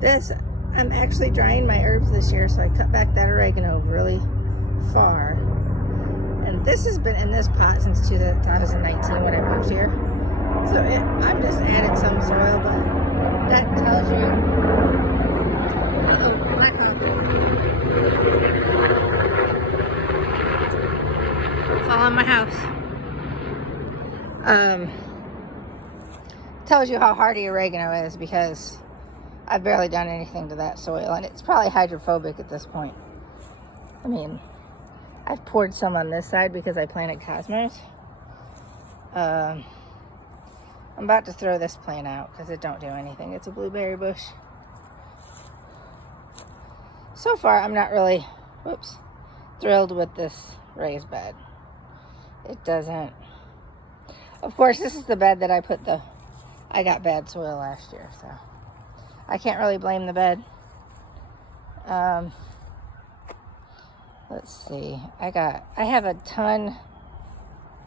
This, I'm actually drying my herbs this year, so I cut back that oregano really far. And this has been in this pot since 2019 when I moved here. So I'm just added some soil, but that tells you. Uh-oh, Blackhawk. Fall on my house. Tells you how hardy oregano is because I've barely done anything to that soil, and it's probably hydrophobic at this point. I mean, I've poured some on this side because I planted cosmos. I'm about to throw this plant out because it don't do anything. It's a blueberry bush. So far, I'm not really, thrilled with this raised bed. It doesn't. Of course, this is the bed that I got bad soil last year, so I can't really blame the bed. Let's see. I have a ton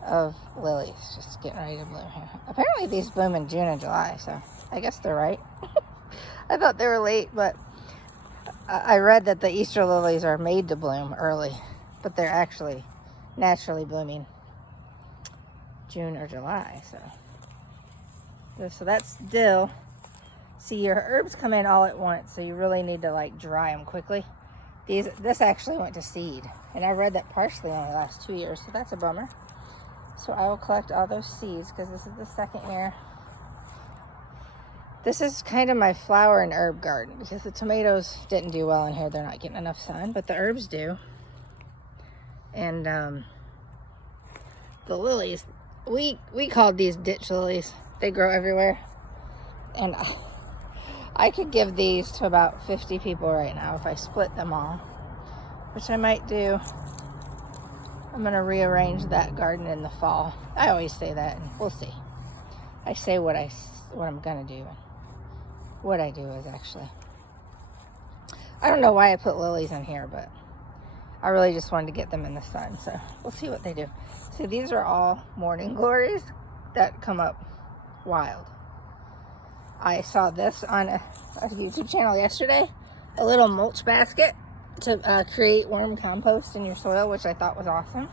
of lilies just getting ready to bloom here. Apparently these bloom in June and July, so I guess they're right. I thought they were late, but I read that the Easter lilies are made to bloom early, but they're actually naturally blooming June or July. So that's dill. See, your herbs come in all at once, so you really need to like dry them quickly. This actually went to seed, and I read that parsley only lasts 2 years, so that's a bummer. So I will collect all those seeds because this is the second year. This is kind of my flower and herb garden because the tomatoes didn't do well in here. They're not getting enough sun, but the herbs do. And the lilies, we called these ditch lilies. They grow everywhere. And I could give these to about 50 people right now if I split them all, which I might do. I'm going to rearrange that garden in the fall. I always say that, and we'll see. I say what I'm going to do. What I do is actually, I don't know why I put lilies in here, but I really just wanted to get them in the sun, so we'll see what they do. See, these are all morning glories that come up wild. I saw this on a YouTube channel yesterday, a little mulch basket to create worm compost in your soil, which I thought was awesome.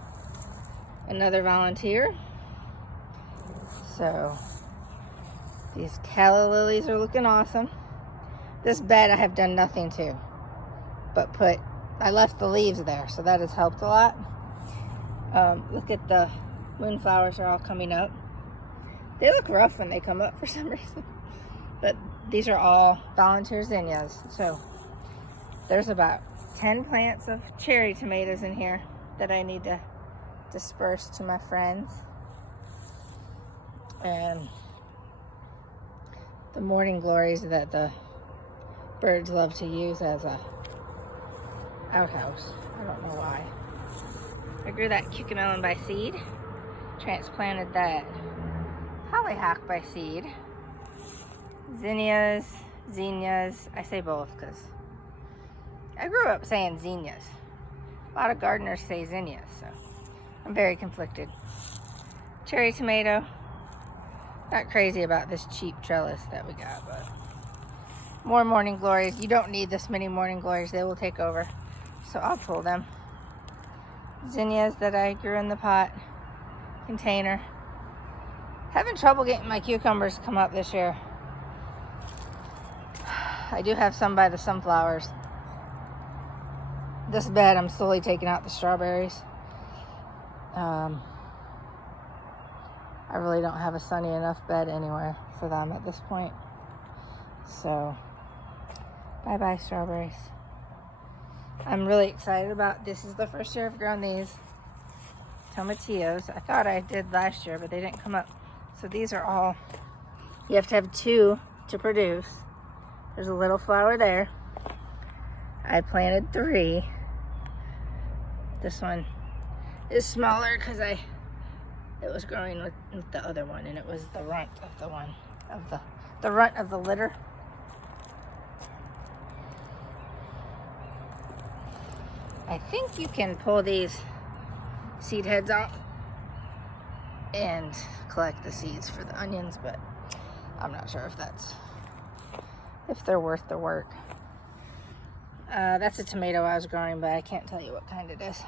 Another volunteer. So these calla lilies are looking awesome. This bed I have done nothing to, but I left the leaves there, so that has helped a lot. Look at the moonflowers are all coming up. They look rough when they come up for some reason. But these are all volunteer zinnias. So there's about 10 plants of cherry tomatoes in here that I need to disperse to my friends. And the morning glories that the birds love to use as a outhouse. I don't know why. I grew that cucamelon by seed. Transplanted that hollyhock by seed. Zinnias. I say both because I grew up saying zinnias. A lot of gardeners say zinnias, so I'm very conflicted. Cherry tomato. Not crazy about this cheap trellis that we got, but more morning glories. You don't need this many morning glories. They will take over, so I'll pull them. Zinnias that I grew in the pot container. Having trouble getting my cucumbers to come up this year. I do have some by the sunflowers. This bed, I'm slowly taking out the strawberries. I really don't have a sunny enough bed anywhere for them at this point. So, bye-bye strawberries. I'm really excited about this. Is the first year I've grown these tomatillos. I thought I did last year, but they didn't come up. So these are all, you have to have 2 to produce. There's a little flower there. I planted 3. This one is smaller because it was growing with the other one, and it was the runt of the one the runt of the litter. I think you can pull these seed heads out and collect the seeds for the onions, but I'm not sure if that's if they're worth the work. That's a tomato I was growing, but I can't tell you what kind it is.